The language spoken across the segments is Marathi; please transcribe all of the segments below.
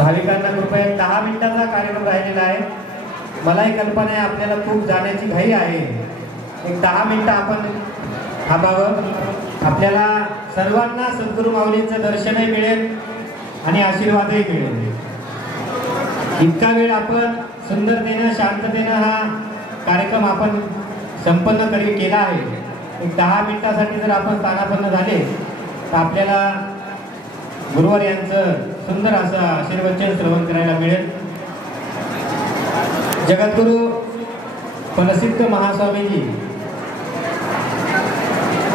भाविकांना कृपया 10 मिनिटाचा कार्यक्रम राहिलेला आहे। मलाही कल्पना आहे आपल्याला खूप जाण्याची घाई आहे, एक 10 मिनिटं आपण थांबावं। आपल्याला सर्वांना सद्गुरू माऊलींचं दर्शनही मिळेल आणि आशीर्वादही मिळेल। इतका वेळ आपण सुंदरतेनं शांततेनं हा कार्यक्रम आपण संपन्न केला आहे। एक 10 मिनिटासाठी जर आपण स्थानापन्न झाले तर आपल्याला गुरुवार यांचं सुंदर असं आशीर्वचन श्रवण करायला मिळेल। जगद्गुरु प्रसिद्ध महास्वामीजी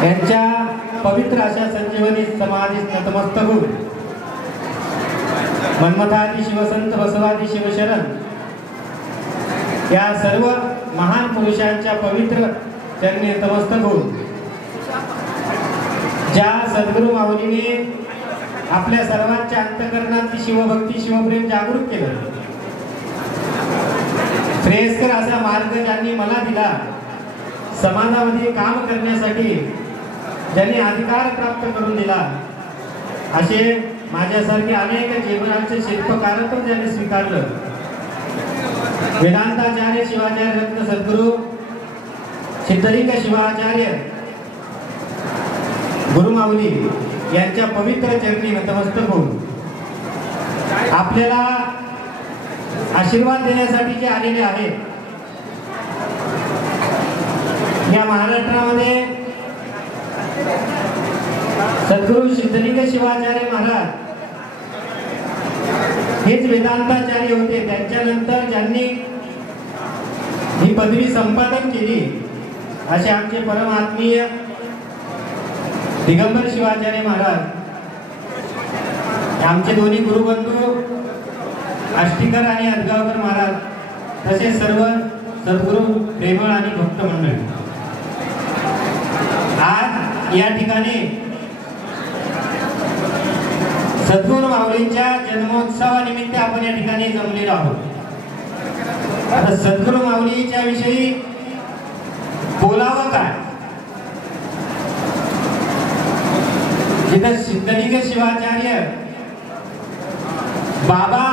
यांच्या पवित्र अशा संजीवनी समाधी नतमस्तक होऊन मन्मथादी शिवसंत बसवादी शिवशरण या सर्व महान पुरुषांच्या पवित्र चरणी नतमस्तक होऊन ज्या सद्गुरू माऊलीने आपल्या सर्वांच्या अंतःकरणातली शिवभक्ती शिवप्रेम जागृत केलं, श्रेयस्कर असा मार्ग ज्यांनी मला दिला, समाजामध्ये काम करण्यासाठी ज्यांनी अधिकार प्राप्त करून दिला, असे माझ्यासारखे अनेक जीवनाचे शिल्पकार पण ज्यांनी स्वीकारलं, वेदांताचार्य शिवाचार्य रत्न सद्गुरू सिद्धलिंग शिवाचार्य गुरुमाऊली यांच्या पवित्र चरणी नतमस्तक होऊन आपल्याला आशीर्वाद देण्यासाठी जे आलेले आहेत। या महाराष्ट्रामध्ये सद्गुरू सिद्धलिंग शिवाचार्य महाराज हेच वेदांताचार्य होते। त्यांच्यानंतर ज्यांनी ही पदवी संपादन केली असे आमचे परम आत्मीय दिगंबर शिवाचार्य महाराज, आमचे दोन्ही गुरुबंधू आष्टीकर आणि अदगावकर महाराज, तसेच सर्व सद्गुरू प्रेमळ आणि भक्त मंडळी आज या ठिकाणी सद्गुरू माऊलींच्या जन्मोत्सवानिमित्त आपण या ठिकाणी जमलेलो आहोत। आता सद्गुरू माऊलीच्या विषयी बोलावं काय? जिथं सिद्धलिंग शिवाचार्य बाबा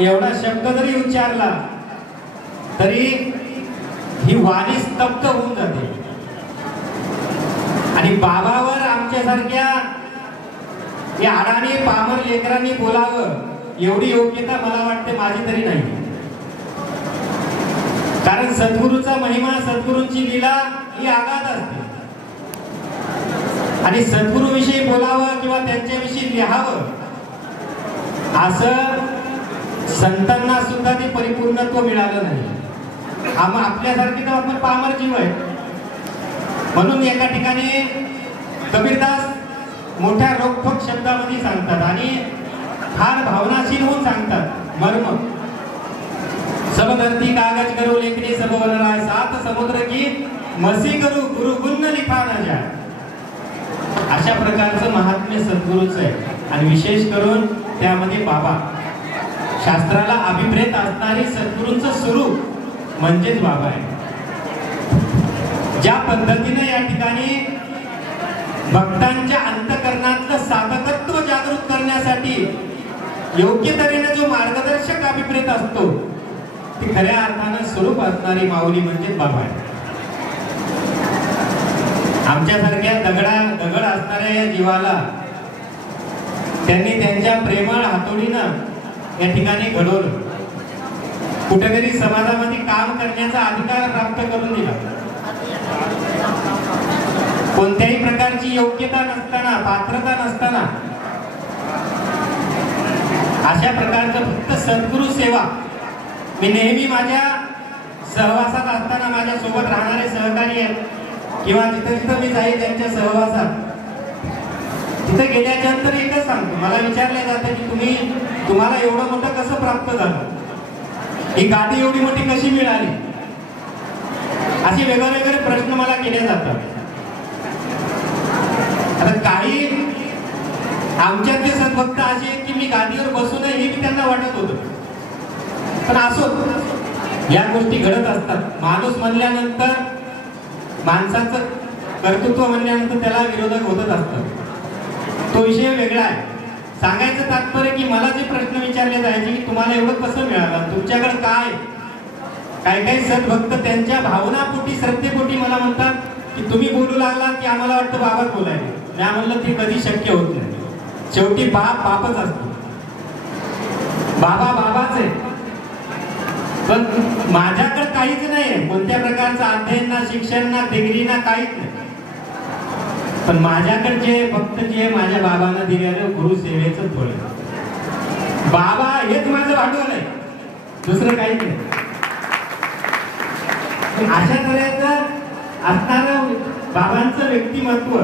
एवढा शब्द जरी उच्चारला तरी ही वाणी स्तब्ध होऊन जाते। आणि बाबावर आमच्यासारख्या या अडाणी पामर लेकरांनी बोलावं एवढी योग्यता मला वाटते माझी तरी नाही। कारण सद्गुरूचा महिमा, सद्गुरूंची लीला ही आगाध असते आणि सद्गुरू विषयी बोलावं किंवा त्यांच्याविषयी लिहावं असं संतांना सुद्धा ते परिपूर्णत्व मिळालं नाही। आपल्यासारखे तर आपण पामर जीव आहे। म्हणून एका ठिकाणी कबीरदास मोठ्या रोखठोक शब्दामध्ये सांगतात आणि फार भावनाशील होऊन सांगतात। मर्म सब धरती कागज करो लेखनी सब बनराय, सात समुद्र की मसी करू गुरु गुण लिखा न जाय। अशा प्रकारचं महात्म्य सद्गुरूचं आहे आणि विशेष करून त्यामध्ये बाबा शास्त्राला अभिप्रेत असणारी सद्गुरूंचं स्वरूप म्हणजेच बाबा आहे। ज्या पद्धतीने या ठिकाणी भक्तांच्या अंतःकरणातलं साधकत्व जागृत करण्यासाठी योग्य तऱ्हेने जो मार्गदर्शक अभिप्रेत असतो ती खऱ्या अर्थानं स्वरूप असणारी माऊली म्हणजे बाबा आहे। आमच्यासारख्या दगड असणाऱ्या या जीवाला त्यांनी त्यांच्या प्रेमळ हातोडीनं या ठिकाणी घडवलं, कुठेतरी समाजामध्ये काम करण्याचा अधिकार प्राप्त करून दिला। कोणत्याही प्रकारची योग्यता नसताना, पात्रता नसताना अशा प्रकारचं फक्त सद्गुरू सेवा। मी नेहमी माझ्या सहवासात असताना माझ्या सोबत राहणारे सहकारी आहेत किंवा जिथं मी जाईल त्यांच्या सहवासात, तिथे गेल्याच्या नंतर एकच सांगतो, मला विचारले जातं की तुम्हाला एवढं मोठं कसं प्राप्त झालं, ही गादी एवढी मोठी कशी मिळाली, असे वेगवेगळे प्रश्न मला केले जातात। आता काही आमच्यातले सद्भक्त असे की मी गादीवर बसू नये हे मी त्यांना वाटत होतं, पण असो या गोष्टी घडत असतात। माणूस म्हणल्यानंतर, माणसाचं कर्तृत्व म्हणल्यानंतर त्याला विरोधक होतच असतात, तो विषय वेगळा आहे। सांगायचं तात्पर्य की मला जे प्रश्न विचार विचारले जायचे की तुम्हाला एवढं कसं मिळालं, तुमच्याकडे काय. काही काही सद्भक्त त्यांच्या भावनापोटी श्रद्धेपोटी मला म्हणतात की तुम्ही बोलू लागला की आम्हाला वाटतं बाबाच बोलायला. मी म्हणलं ते कधी शक्य होत नाही. शेवटी बाप बापच असतो, बाबा बाबाच आहे. पण माझ्याकडे काहीच नाही आहे, कोणत्या प्रकारचं अध्ययन ना, शिक्षण ना, डिग्री ना, काहीच नाही. पण माझ्याकडे जे फक्त जे माझ्या बाबांना दिलेलं गुरुसेवेचं फळ. बाबा हेच माझं भांडवल आहे, दुसरं काहीच नाही. अशा तऱ्हेचं असणारं बाबांचं व्यक्तिमत्व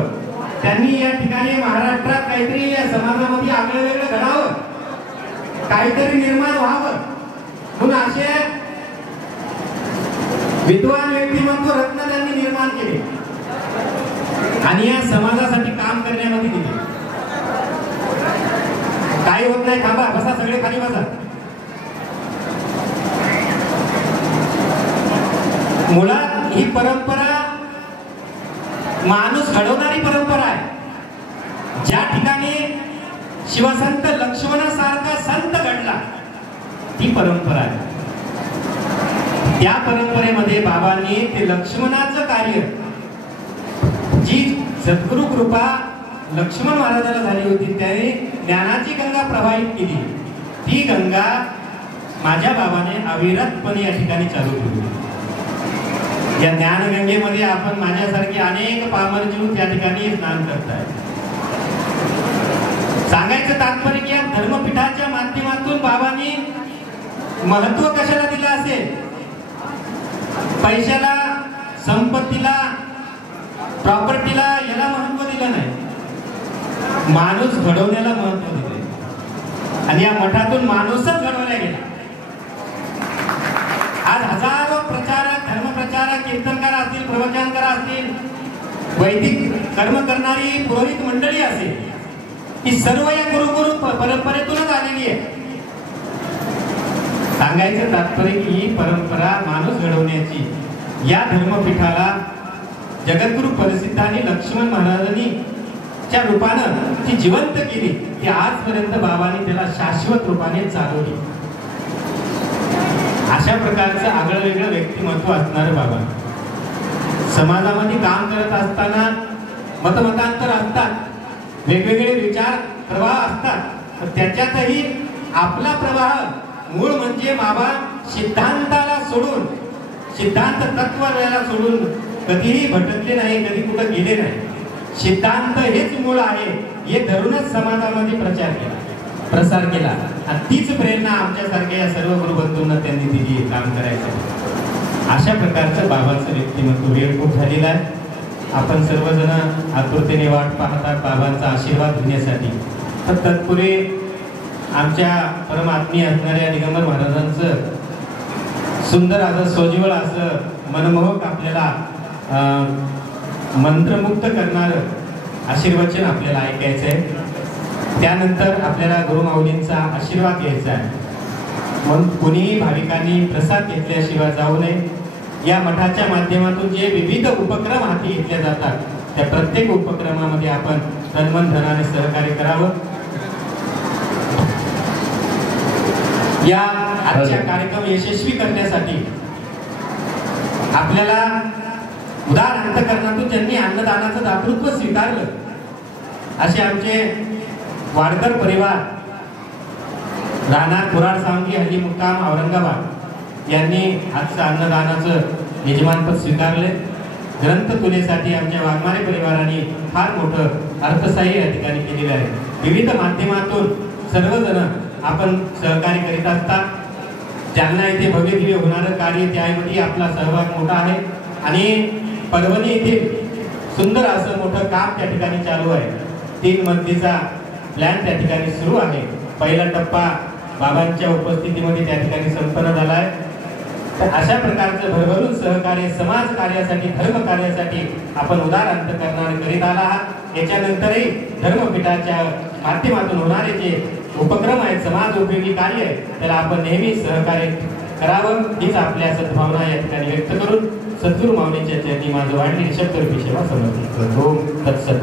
त्यांनी या ठिकाणी महाराष्ट्रात काहीतरी या समाजामध्ये आगळं वेगळं घडावं, काहीतरी निर्माण व्हावं म्हणून असे विद्वान व्यक्तिमत्व रत्न त्यांनी निर्माण केले आणि या समाजासाठी काम करण्यामध्ये दिले. काही होत नाही, थांबा, बसा, सगळे खाली बसा. मुळात ही परंपरा माणूस घडवणारी परंपरा आहे. ज्या ठिकाणी शिवसंत लक्ष्मणासारखा संत घडला ती परंपरा आहे. त्या परंपरेमध्ये बाबांनी ते लक्ष्मणाचं कार्य, जी सद्गुरु कृपा लक्ष्मण महाराजाला झाली होती, त्याने ज्ञानाची गंगा प्रवाहित केली. ती गंगा माझ्या बाबाने अविरतपणे या ठिकाणी चालू ठेवली. या ज्ञानगंगेमध्ये आपण माझ्यासारखे अनेक पामर जीव त्या ठिकाणी स्नान करताय. सांगायचं तात्पर्य की या धर्मपीठाच्या माध्यमातून बाबांनी महत्व कशाला दिलं असेल? पैशाला, संपत्तीला, प्रॉपर्टीला याला महत्व दिलं नाही, माणूस घडवण्याला महत्व दिले. आणि या मठातून माणूसच घडवला गेला. आज हजारो प्रचारक, धर्मप्रचारक, कीर्तनकार असतील, प्रवचनकार असतील, वैदिक कर्म करणारी पुरोहित मंडळी असेल, ही सर्व या गुरुगुरु परंपरेतूनच आलेली आहे. सांगायचं तात्पर्य की ही परंपरा माणूस घडवण्याची या धर्मपीठाला जगद्गुरु प्रसिद्धांनी लक्ष्मण महाराजांनी च्या रूपानं ती जिवंत केली. ती आजपर्यंत बाबांनी त्याला शाश्वत रूपाने चालवली. अशा प्रकारचं आगळं वेगळं व्यक्तिमत्व असणारं बाबा. समाजामध्ये काम करत असताना मतमतांतर असतात, वेगवेगळे विचार प्रवाह असतात, त्याच्यातही आपला प्रवाह मूळ म्हणजे बाबा सिद्धांताला सोडून, सिद्धांत तत्वाला सोडून कधीही भटकले नाही, कधी कुठं गेले नाही. सिद्धांत हेच मूळ आहे हे धरूनच समाजामध्ये प्रचार केला, प्रसार केला. आणि तीच प्रेरणा आमच्यासारख्या या सर्व गुरुबंधूंना त्यांनी दिली काम करायचं. अशा प्रकारचं बाबांचं व्यक्तिमत्व. वेळ खूप झालेला आहे. आपण सर्वजण आतुरतेने वाट पाहतात बाबांचा आशीर्वाद घेण्यासाठी. तर तत्पूर्वी आमच्या परमात्मीय असणाऱ्या दिगंबर महाराजांचं सुंदर असं सोज्वळ असं मनमोहक आपल्याला मंत्रमुक्त करणारं आशीर्वचन आपल्याला ऐकायचं आहे. त्यानंतर आपल्याला गुरुमाऊलींचा आशीर्वाद घ्यायचा आहे. म्हणून कुणीही भाविकांनी प्रसाद घेतल्याशिवाय जाऊ नये. या मठाच्या माध्यमातून जे विविध उपक्रम हाती घेतले जातात त्या प्रत्येक उपक्रमामध्ये आपण तन धनाने सहकार्य करावं. या आजच्या कार्यक्रम यशस्वी करण्यासाठी आपल्याला उदार अंतकरणातून ज्यांनी अन्नदानाचं दातृत्व स्वीकारलं असे आमचे वाडकर परिवार, राहणार कुराड सांगली, हल्ली मुक्काम औरंगाबाद, यांनी आजचं अन्नदानाचं यजमानपद स्वीकारले. ग्रंथ तुलेसाठी आमच्या वाघमारे परिवाराने फार मोठं अर्थसहाय्य या ठिकाणी केलेलं आहे. विविध माध्यमातून सर्वजण आपण सहकार्य करीत असतात. जालना येथे भव्य दिव्य होणारं कार्य त्यामध्ये आपला सहभाग मोठा आहे. आणि परभणी येथे सुंदर असं मोठं काम त्या ठिकाणी चालू आहे. 3 मजलीचा प्लॅन त्या ठिकाणी सुरू आहे. पहिला टप्पा बाबांच्या उपस्थितीमध्ये त्या ठिकाणी संपन्न झाला आहे. तर अशा प्रकारचं भरभरून सहकार्य समाज कार्यासाठी, धर्म कार्यासाठी आपण उदार अंतकरणाने करीत आला आहात. याच्यानंतरही धर्मपीठाच्या माध्यमातून होणारे जे उपक्रम आहेत, समाज उपयोगी कार्य आहे, त्याला आपण नेहमी सहकार्य करावं हीच आपल्या सद्भावना या ठिकाणी व्यक्त करून सद्गुरू माऊलींच्या चरणी माझं वाढलेली शब्दरूपी सेवा समर्पित करतो. तत्सत.